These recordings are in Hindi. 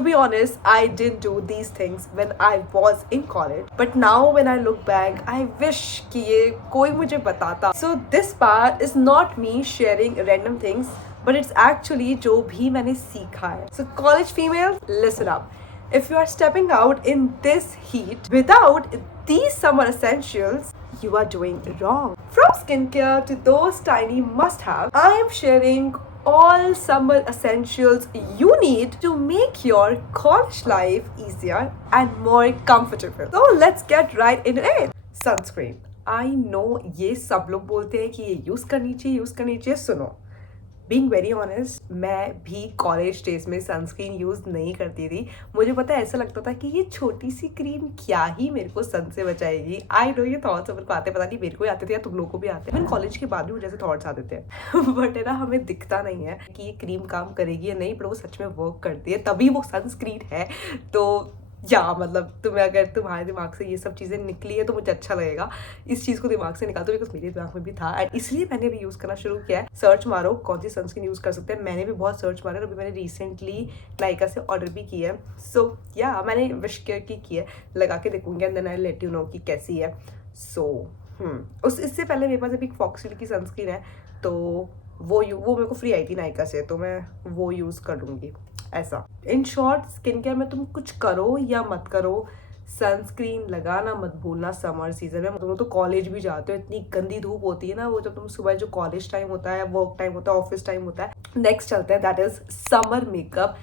To be honest, I didn't do these things when I was in college. But now when I look back, I wish कि ये कोई मुझे बताता. So this part is not me sharing random things, but it's actually जो भी मैंने सीखा है. So college females, listen up. If you are stepping out in this heat without these summer essentials, you are doing wrong. From skincare to those tiny must-have, I am sharing all summer essentials you need to make your college life easier and more comfortable. So let's get right into it. Sunscreen. I know ये सब लोग बोलते हैं कि ये यूज़ करनी चाहिए. सुनो, बीइंग वेरी ऑनेस्ट, मैं भी कॉलेज डेज में सनस्क्रीन यूज़ नहीं करती थी. मुझे पता है, ऐसा लगता था कि ये छोटी सी क्रीम क्या ही मेरे को सन से बचाएगी. आई नो ये थॉट्स मेरे को आते, पता नहीं मेरे को आते थे या तुम लोगों को भी आते हैं. कॉलेज के बाद भी मुझे ऐसे थॉट्स आते थे बट है ना, हमें दिखता नहीं है कि ये क्रीम काम करेगी या नहीं, पर वो सच में वर्क करती है, तभी वो सनस्क्रीन है. तो या मतलब तुम्हें, अगर तुम्हारे दिमाग से ये सब चीज़ें निकली है तो मुझे अच्छा लगेगा. इस चीज़ को दिमाग से निकाल दो, बिकॉज मेरे दिमाग में भी था एंड इसलिए मैंने भी यूज़ करना शुरू किया है. सर्च मारो कौन सी सनस्क्रीन यूज़ कर सकते हैं. मैंने भी बहुत सर्च मारा और अभी मैंने रिसेंटली नायका से ऑर्डर भी किया है. सो या मैंने विश केयर की है, लगा के देखूंगी and then I let you know कि कैसी है. सो इससे पहले मेरे पास अभी फॉक्सटेल की सनस्क्रीन है, तो वो मेरे को फ्री आई थी नायका से, तो मैं वो यूज़ कर लूँगी. ऐसा इन शॉर्ट, स्किन केयर में तुम कुछ करो या मत करो, सनस्क्रीन लगाना मत भूलना समर सीजन में. तुम तो कॉलेज भी जाते हो, इतनी गंदी धूप होती है ना वो, जब तुम सुबह, जो कॉलेज टाइम होता है, वर्क टाइम होता है, ऑफिस टाइम होता है. नेक्स्ट चलते हैं, दैट इज समर मेकअप.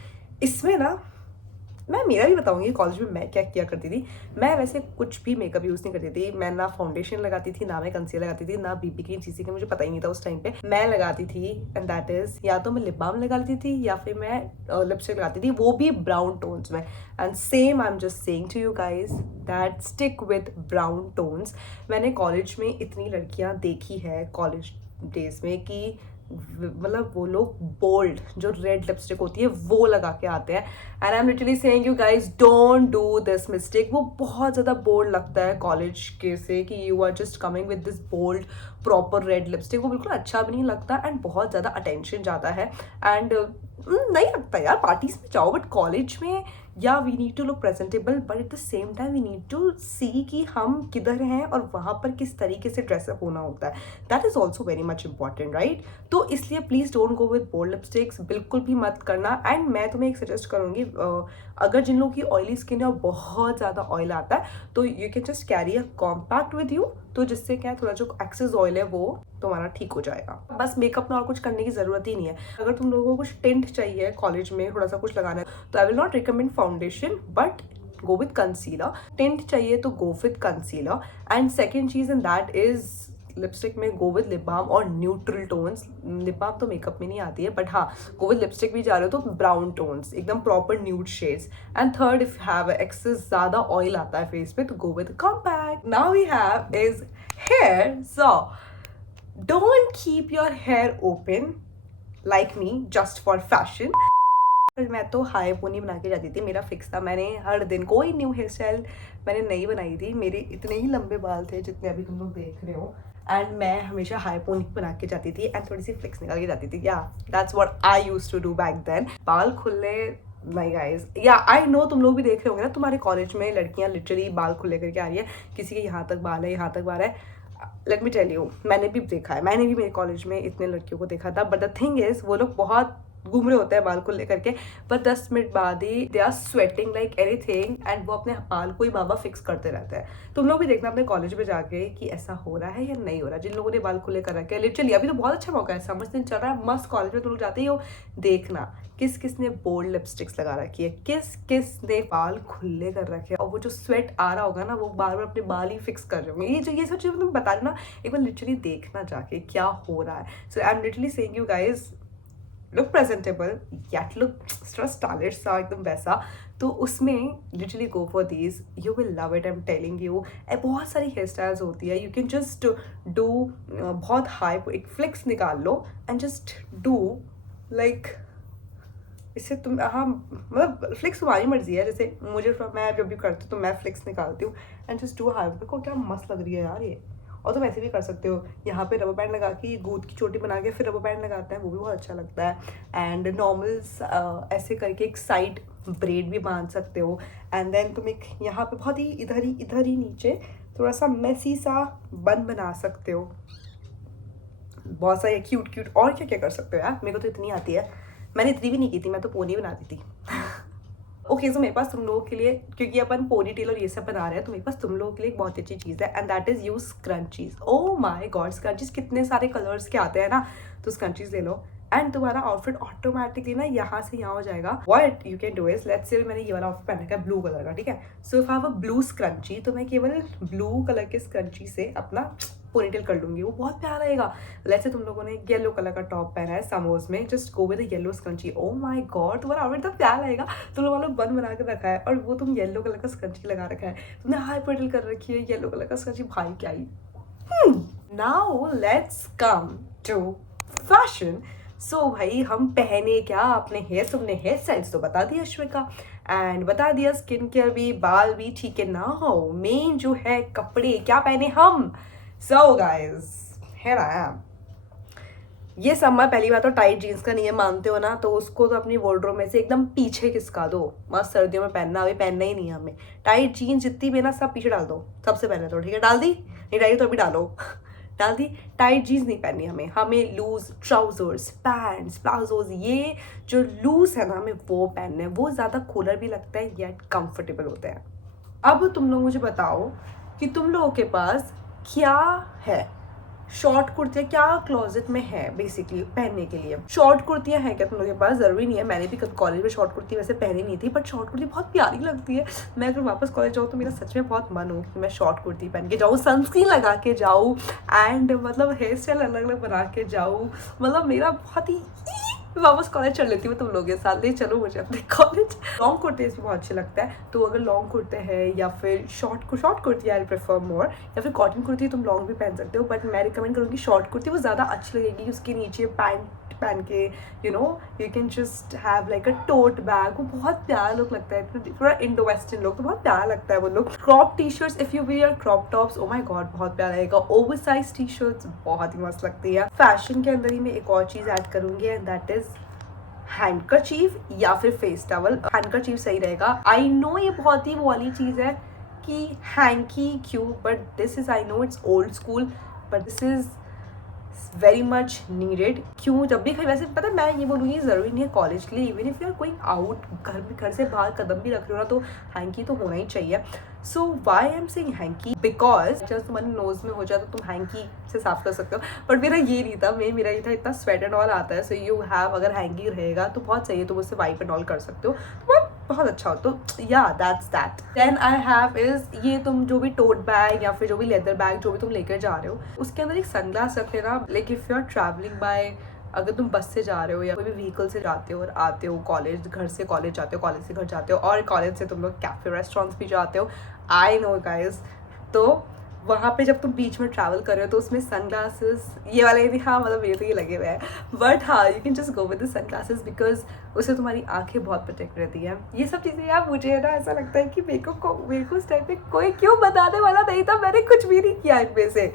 इसमें ना मैं मेरा भी बताऊंगी कॉलेज में मैं क्या किया करती थी. मैं वैसे कुछ भी मेकअप यूज़ नहीं करती थी. मैं ना फाउंडेशन लगाती थी, ना मैं कंसीलर लगाती थी, ना बीबी क्रीम, सीसी क्रीम, मुझे पता ही नहीं था उस टाइम पे. मैं लगाती थी एंड दैट इज, या तो मैं लिप बाम लगा लेती थी या फिर मैं लिपस्टिक लगाती थी, वो भी ब्राउन टोन्स में. And same I am just saying to you guys that stick with brown tones. मैंने कॉलेज में इतनी लड़कियाँ देखी है कॉलेज डेज में कि मतलब वो लोग बोल्ड जो रेड लिपस्टिक होती है वो लगा के आते हैं. And I am literally saying you guys, don't do this mistake. वो बहुत ज़्यादा बोल्ड लगता है कॉलेज के से, कि you are just coming with this bold proper red lipstick. वो बिल्कुल अच्छा भी नहीं लगता एंड बहुत ज़्यादा अटेंशन जाता है. एंड नहीं लगता यार, पार्टीज में जाओ, बट कॉलेज में या we need to look presentable, but at the same time we need to see कि हम किधर हैं और वहाँ पर किस तरीके से ड्रेसअप होना होता है. That is also very much important, right. तो इसलिए please don't go with bold lipsticks, बिल्कुल भी मत करना. एंड मैं तुम्हें एक सजेस्ट करूँगी, अगर जिन लोगों की ऑयली स्किन है और बहुत ज़्यादा ऑयल आता है, तो you can just carry a compact with you, तो जिससे क्या है, थोड़ा जो एक्सेस ऑयल है वो तुम्हारा ठीक हो जाएगा. बस मेकअप में और कुछ करने की ज़रूरत ही नहीं है. अगर तुम लोगों को कुछ टिंट चाहिए कॉलेज में, थोड़ा सा कुछ लगाना है, तो I will not recommend foundation, but go with concealer. Tint चाहिए तो go with concealer. And second cheese in that is, lipstick में गो विद लिप बाम और न्यूट्रल टोन्स. लिप बाम तो मेकअप में नहीं आती है, बट हाँ, गो विद लिपस्टिक भी जा रहे हो तो ब्राउन टोन्स, एकदम proper nude shades. And third, if have access ज़्यादा ऑयल आता है फेस पे, तो go with compact. Now we have is hair. So don't keep your hair open like me just for fashion. मैं तो हाई पोनी बना के जाती थी, मेरा फिक्स था. मैंने हर दिन कोई न्यू हेयर स्टाइल मैंने नहीं बनाई थी. मेरे इतने ही लंबे बाल थे जितने अभी तुम लोग देख रहे हो, एंड मैं हमेशा हाई पोनी बना के जाती थी एंड थोड़ी सी फ्लिक्स निकाल के जाती थी. Yeah that's what I used to do back then. बाल खुले नहीं गाइज. या आई नो तुम लोग भी देख रहे होंगे ना, तुम्हारे कॉलेज में लड़कियां लिटरली बाल खुले करके आ रही है, किसी के यहाँ तक बाल है, यहाँ तक बाल है. लेट मी टेल यू, मैंने भी देखा है, मैंने भी मेरे कॉलेज में इतने लड़कियों को देखा था. बट द थिंग इज, वो लोग बहुत घूम रहे होते हैं बाल को लेकर के, पर 10 मिनट बाद ही they are sweating like anything and वो अपने बाल को ही बाबा फिक्स करते रहते हैं. तुम लोग भी देखना अपने कॉलेज में जाके कि ऐसा हो रहा है या नहीं हो रहा. जिन लोगों ने बाल खुले कर रखे हैं, लिटरली अभी तो बहुत अच्छा मौका है, समझ दिन चल रहा है मस्त. कॉलेज में तुम लोग जाते ही हो, देखना किस किस ने बोल्ड लिपस्टिक्स लगा रखी है, किस किस ने बाल खुले कर रखे हैं, और वो जो स्वेट आ रहा होगा ना, वो बार बार अपने बाल ही फिक्स कर रहे होंगे. ये सब चीज़ें तुम बता रहे हो ना, एक बार लिटरली देखना जाके क्या हो रहा है. So I am literally saying you guys, look presentable yet look stylish सा, एकदम वैसा. तो उसमें literally go for these, you will love it, I am telling you. बहुत सारी हेयर स्टाइल्स होती है, यू कैन जस्ट डू बहुत हाई, एक फ्लिक्स निकाल लो एंड जस्ट डू लाइक, इससे तुम, हाँ मतलब फ्लिक्स तुम्हारी मर्जी है. जैसे मुझे, मैं जब भी करती हूँ तो मैं फ्लिक्स निकालती हूँ एंड जस्ट डू हाई. को क्या मस्त लग रही है यार ये, और तुम ऐसे भी कर सकते हो, यहाँ पे रबर बैंड लगा के गूंद की चोटी बना के फिर रबर बैंड लगाते हैं, वो भी बहुत अच्छा लगता है। एंड नॉर्मल ऐसे करके एक साइड ब्रेड भी बांध सकते हो। एंड देन तुम एक यहाँ पे बहुत ही इधर ही नीचे थोड़ा सा मेसी सा बन बना सकते हो। बहुत सारे क्यूट और क्या क्या कर सकते हो यार, मेरे को तो इतनी आती है। मैंने इतनी भी नहीं की थी, मैं तो पोनी बनाती थी। ओके सो मेरे पास तुम लोगों के लिए, क्योंकि अपन पोनी टेल और ये सब बना रहे हैं, तो मेरे पास तुम लोगों के लिए एक बहुत अच्छी चीज़ है and that is use scrunchies. Oh my God, scrunchies कितने सारे कलर्स के आते हैं ना, तो स्क्रंचीज ले लो एंड तुम्हारा आउटफिट ऑटोमेटिकली ना यहाँ से यहाँ हो जाएगा। What you can do is, let's say मैंने ये वाला आउटफिट पहना है ब्लू कलर का, ठीक है। So if I have a blue scrunchie, तो मैं केवल ब्लू कलर के स्क्रंची से अपना पोनीटेल कर लूंगी, वो बहुत प्यारा रहेगा। लेट्स से तुम लोगों ने येलो कलर का टॉप पहना है समोस में, just go with yellow scrunchie. Oh my God, तुम्हारा आउटफिट तो प्यारा लगेगा। तुम लोगों ने बन बना के रखा है और वो तुम येलो कलर का स्क्रंची लगा रखा है, तुमने हाई पोनीटेल कर रखी है, येलो कलर का स्क्रंची, भाई क्या ही। Now let's come to fashion. So भाई हम पहने क्या अपने हेयर, तुमने हेयर स्टाइल्स तो बता दिया अश्विका, एंड बता दिया स्किन केयर भी, बाल भी, ठीक है ना। हो मेन जो है कपड़े क्या पहने हम। So guys here I am. ये सब मैं पहली बात तो टाइट जीन्स का नियम मानते हो ना, तो उसको तो अपनी वार्डरोब में से एकदम पीछे खिसका दो, मस्त सर्दियों में पहनना, अभी पहनना ही नहीं है हमें। टाइट जीन्स जितनी भी है ना सब पीछे डाल दो, सबसे पहले तो ठीक है, डाल दी नहीं डाली तो अभी डालो। डाल दी। टाइट जीन्स नहीं पहननी हमें लूज ट्राउजर्स, पैंट्स, प्लाजोज, ये जो लूज है ना हमें वो पहनने हैं, वो ज़्यादा कूलर भी लगता है येट कंफर्टेबल होते हैं। अब तुम लोग मुझे बताओ कि तुम लोगों के पास क्या है, शॉर्ट कुर्तियाँ क्या क्लोजेट में है बेसिकली पहनने के लिए। शॉर्ट कुर्तियाँ हैं क्या तुम लोगों के पास, ज़रूरी नहीं है, मैंने भी कॉलेज में शॉर्ट कुर्ती वैसे पहनी नहीं थी, बट शॉर्ट कुर्ती बहुत प्यारी लगती है। मैं अगर वापस कॉलेज जाऊँ तो मेरा सच में बहुत मन हो कि मैं शॉर्ट कुर्ती पहन के जाऊँ, सनस्क्रीन लगा के जाऊँ एंड मतलब हेयर स्टाइल अलग अलग बना के जाऊँ, मतलब मेरा बहुत ही वापस कॉलेज चल लेती हूँ तुम लोगों के साथ, ले चलो मुझे अपने कॉलेज। लॉन्ग कुर्ते भी बहुत अच्छे लगता है, तो अगर लॉन्ग कुर्ते हैं या फिर शॉर्ट कुर्ती आई प्रेफर मोर, या फिर कॉटन कुर्ती तुम लॉन्ग भी पहन सकते हो, बट मैं रिकमेंड करूँगी शॉर्ट कुर्ती, वो ज़्यादा अच्छी लगेगी। उसके नीचे पैंट पहन के you can just have like a tote bag, वो बहुत प्यारा लुक लगता है, थोड़ा इंडो वेस्टर्न लुक, तो बहुत प्यारा लगता है वो look. Crop T shirts if you wear crop tops, oh my God बहुत प्यारा लगेगा। ओवर साइज टी शर्ट्स बहुत ही मस्त लगती है। फैशन के अंदर ही मैं एक और चीज़ ऐड करूँगी एंड दैट इज हैंडकरचीफ या फिर फेस टॉवल। हैंडकरचीफ सही रहेगा। आई नो ये बहुत ही वो वाली चीज़ है कि हैंकी क्यों, but this is, I know it's old school, but this is very much needed. क्यों, जब भी वैसे पता है मैं ये बोलूँगी ज़रूरी नहीं है कॉलेज के लिए, even if you are going out, घर से बाहर कदम भी रख रहे हो ना तो हैंकी तो होना ही चाहिए। So why I am saying hanky, because जब तुम्हारे नोज में हो जाए तो तुम हैंकी से साफ कर सकते हो, बट मेरा ये नहीं था, मेरा ये था इतना स्वेट एंड ऑल आता है, सो यू हैव, अगर हैंकी रहेगा तो बहुत सही है, तुम उससे वाइप एंड ऑल कर सकते हो, तो बहुत अच्छा हो। तो yeah that's that. Then I have is, ये तुम जो भी टोट बैग या फिर जो भी लेदर बैग जो भी तुम लेकर जा रहे हो, उसके अंदर एक सनग्लास रख लेना। Like if you are travelling by, अगर तुम बस से जा रहे हो या कोई भी व्हीकल से जाते हो और आते हो कॉलेज, घर से कॉलेज जाते हो, कॉलेज से घर जाते हो, और कॉलेज से तुम लोग कैफे रेस्टोरेंट्स भी जाते हो, आई नो गाइज, तो वहाँ पे जब तुम बीच में ट्रैवल कर रहे हो तो उसमें सनग्लासेस, ये वाले भी, हाँ मतलब मेरे तो ये लगे हुए हैं, बट हाँ you can just go with the sunglasses because उससे तुम्हारी आंखें बहुत प्रोटेक्ट रहती है। ये सब चीज़ें यार मुझे ना ऐसा लगता है कि मेरे को उस टाइम पे कोई क्यों बताने वाला नहीं था, मैंने कुछ भी नहीं किया इनमें से।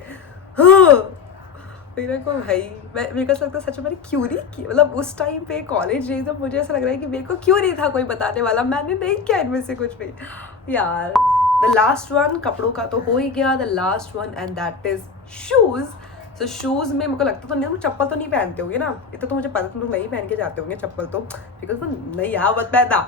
मेरे को भाई, मेरे को ऐसा लगता है सच में मैंने क्यों नहीं किया, मतलब उस टाइम पे कॉलेज डेज में मुझे ऐसा लग रहा है कि मेरे को क्यों नहीं था कोई बताने वाला, मैंने नहीं किया इनमें से कुछ भी यार। द लास्ट वन, कपड़ों का तो हो ही गया, the last one and that is shoes. So shoes में मेरे को लगता तो नहीं, तुम चप्पल तो नहीं पहनते होगे ना, इतना तो मुझे पता, तुम लोग नहीं पहन के जाते होंगे चप्पल तो, बिकॉज वो नहीं आ मत पहना।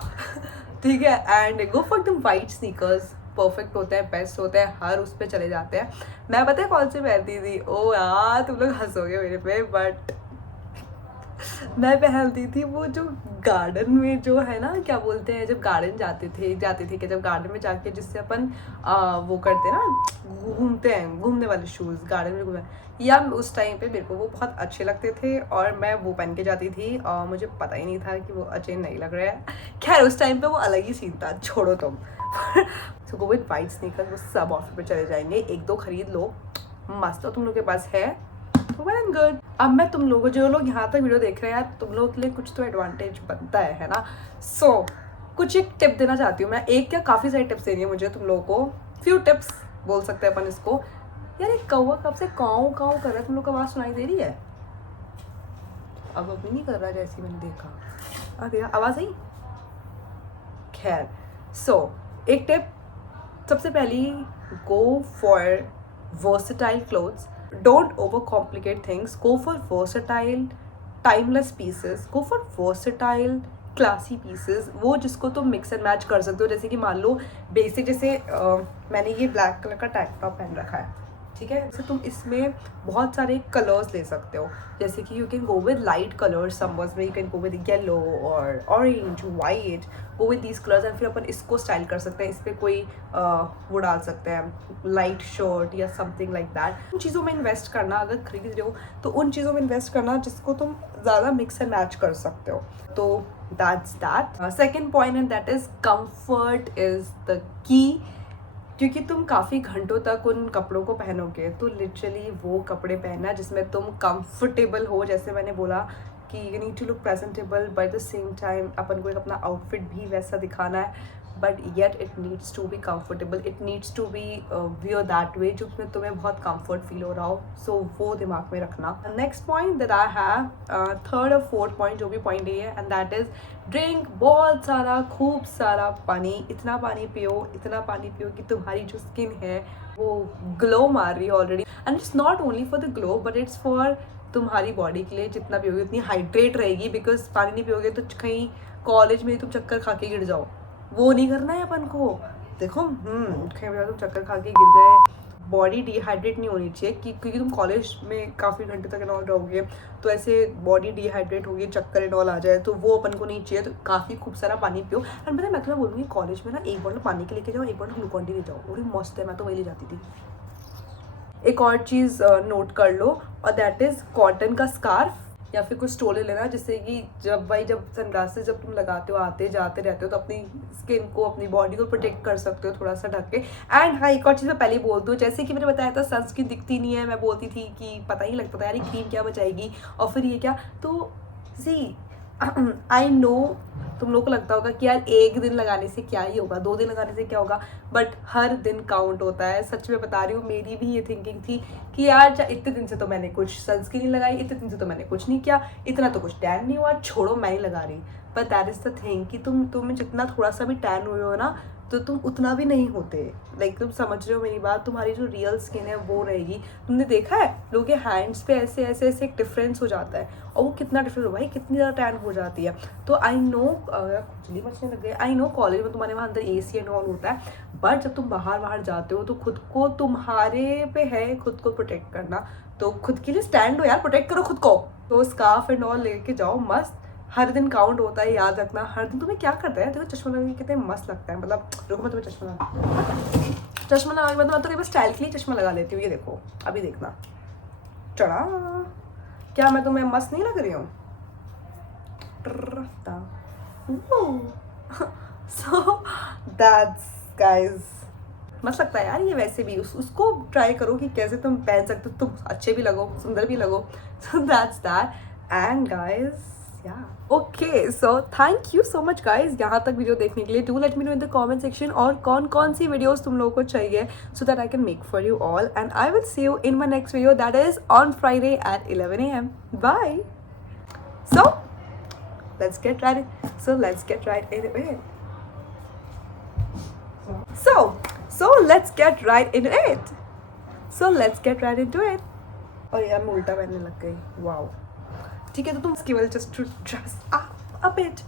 ठीक है, and go for the white sneakers, perfect होते हैं, बेस्ट होते हैं, हर उस पर चले जाते हैं। मैं पता है कौन से पहनती थी, ओ यार तुम लोग हंसोगे मेरे पे, बट मैं पहनती थी वो जो गार्डन में जो है ना, क्या बोलते हैं, जब गार्डन जाते थे कि जब गार्डन में जाके जिससे अपन वो करते हैं ना, घूमते हैं, घूमने वाले शूज़ गार्डन में घूमने, या उस टाइम पे मेरे को वो बहुत अच्छे लगते थे और मैं वो पहन के जाती थी, और मुझे पता ही नहीं था कि वो अच्छे नहीं लग रहे हैं। खैर उस टाइम पे वो अलग ही सीन था, छोड़ो तुम। सो गो विद वाइट स्नीकर्स, वो सब आउटफिट पे चले जाएंगे, एक दो खरीद लो, मस्त हो, तुम लोग के पास है वेल एंड गुड। अब मैं तुम लोगों, जो लोग यहाँ तक वीडियो देख रहे हैं यार, तुम लोगों के लिए कुछ तो एडवांटेज बनता है ना। सो कुछ एक टिप देना चाहती हूँ मैं, एक क्या काफ़ी सारी टिप्स देनी है मुझे तुम लोगों को, फ्यू टिप्स बोल सकते हैं अपन इसको। यार एक कौवा कब से काऊ काऊ कर रहा है, तुम लोग को आवाज़ सुनाई दे रही है? अब अभी नहीं कर रहा जैसी मैंने देखा। आ गया, आवाज़ आई? खैर, सो एक टिप, सबसे पहली, go for versatile clothes, don't over complicate things, go for versatile timeless pieces, go for versatile classy pieces, वो जिसको तुम मिक्स एंड मैच कर सकते हो। जैसे कि मान लो बेसिक, जैसे मैंने ये ब्लैक कलर का टैंक टॉप पहन रखा है, ठीक है, जैसे तुम इसमें बहुत सारे कलर्स ले सकते हो, जैसे कि you can go with light colours, summers में you can go with yellow और orange, white, go with these colours, and फिर अपन इसको स्टाइल कर सकते हैं। इस पर कोई वो डाल सकते हैं, लाइट शर्ट या समथिंग लाइक दैट। उन चीज़ों में इन्वेस्ट करना, अगर खरीद रहे हो तो उन चीज़ों में इन्वेस्ट करना जिसको तुम ज़्यादा मिक्स एंड मैच कर सकते हो। तो that's that. Second point and that is comfort is the key, क्योंकि तुम काफ़ी घंटों तक उन कपड़ों को पहनोगे, तो लिटरली वो कपड़े पहनना जिसमें तुम कंफर्टेबल हो। जैसे मैंने बोला कि you need to look presentable, but at the same time अपन को एक अपना आउटफिट भी वैसा दिखाना है, but yet it needs to be comfortable, it needs to be wear that way जिसमें तुम्हें बहुत कंफर्ट फील हो रहा हो। सो वो दिमाग में रखना। Next point that I have, third और फोर्थ पॉइंट, जो भी पॉइंट ये है, एंड दैट इज ड्रिंक बहुत सारा, खूब सारा पानी। इतना पानी पियो, इतना पानी पियो कि तुम्हारी जो स्किन है वो ग्लो मार रही है already, and it's not only for the glow but it's for तुम्हारी बॉडी के लिए। जितना पियोगे उतनी हाइड्रेट रहेगी, बिकॉज पानी नहीं पियोगे तो कहीं कॉलेज में तुम चक्कर खा के गिर जाओ, वो नहीं करना है अपन को। देखो कहीं बार तुम चक्कर खा के गिर गए, बॉडी डिहाइड्रेट नहीं होनी चाहिए, क्योंकि तुम कॉलेज में काफ़ी घंटे तक इनऑल रहोगे, तो ऐसे बॉडी डिहाइड्रेट होगी, चक्कर इनऑल आ जाए, तो वो अपन को नहीं चाहिए। तो काफ़ी खूब सारा पानी पियो। एंड मैं तुम्हें बोलूँगी, कॉलेज में ना एक बॉटल पानी के लेके जाओ, एक बॉटल ग्लूकॉन डी ले जाओ, बड़ी मस्त है, मैं तो वही ले जाती थी। एक और चीज़ नोट कर लो, और दैट इज़ कॉटन का स्कार्फ या फिर कुछ स्टोल ले लेना, जिससे कि जब सनग्लासेस जब तुम लगाते हो, आते जाते रहते हो, तो अपनी स्किन को, अपनी बॉडी को प्रोटेक्ट कर सकते हो थोड़ा सा ढक के। एंड हाँ, एक और चीज़ मैं पहले ही बोल दूँ, जैसे कि मैंने बताया था सनस्क्रीन दिखती नहीं है, मैं बोलती थी कि पता ही लगता था यार ये क्रीम क्या बचाएगी और फिर ये क्या। तो सी आई नो तुम लोग को लगता होगा कि यार एक दिन लगाने से क्या ही होगा, 2 दिन लगाने से क्या होगा, बट हर दिन काउंट होता है। सच में बता रही हूँ, मेरी भी ये थिंकिंग थी कि यार इतने दिन से तो मैंने कुछ सनस्क्रीन लगाई, इतने दिन से तो मैंने कुछ नहीं किया, इतना तो कुछ टैन नहीं हुआ, छोड़ो मैं नहीं लगा रही। But that is the thing कि तुम्हें जितना थोड़ा सा भी टैन हुए हो ना, तो तुम उतना भी नहीं होते। लाइक तुम समझ रहे हो मेरी बात, तुम्हारी जो रियल स्किन है वो रहेगी। तुमने देखा है लोगों के हैंड्स पे ऐसे ऐसे ऐसे एक डिफरेंस हो जाता है, और वो कितना डिफरेंस हो भाई, कितनी ज़्यादा टैन हो जाती है। तो आई नो खुजली मचने लग गए, आई नो कॉलेज में तुम्हारे वहाँ अंदर AC एंड ऑल होता है, बट जब तुम बाहर जाते हो तो खुद को, तुम्हारे पे है खुद को प्रोटेक्ट करना। तो खुद के लिए स्टैंड हो यार, प्रोटेक्ट करो खुद को। तो स्कार्फ एंड ऑल लेके जाओ मस्त, हर दिन काउंट होता है, याद रखना। हर दिन तुम्हें क्या करता है, देखो चश्मा लगा के कितने मस्त लगता है। मतलब रुको मैं तुम्हें चश्मा लगा के मतलब मैं तो कई बार स्टाइल के लिए चश्मा लगा लेती हूँ। ये देखो, अभी देखना, चढ़ा, क्या मैं तुम्हें मस्त नहीं लग रही हूँ? सो दैट्स गाइज, मस्त लगता है यार ये। वैसे भी उसको ट्राई करो कि कैसे तुम पहन सकते हो, तुम अच्छे भी लगो, सुंदर भी लगो। So that's that. And guys okay, so thank you so much guys यहाँ तक वीडियो देखने के लिए। Do let me know in the comment section और कौन कौन सी वीडियोस तुम लोगों को चाहिए, so that I can make for you all, and I will see you in my next video that is on Friday at 11 AM. Bye. So let's get right into it. और यार मैं उल्टा पहनने लग गई। वाओ, ठीक है, तो तुम इसकी वजह just to dress up a bit.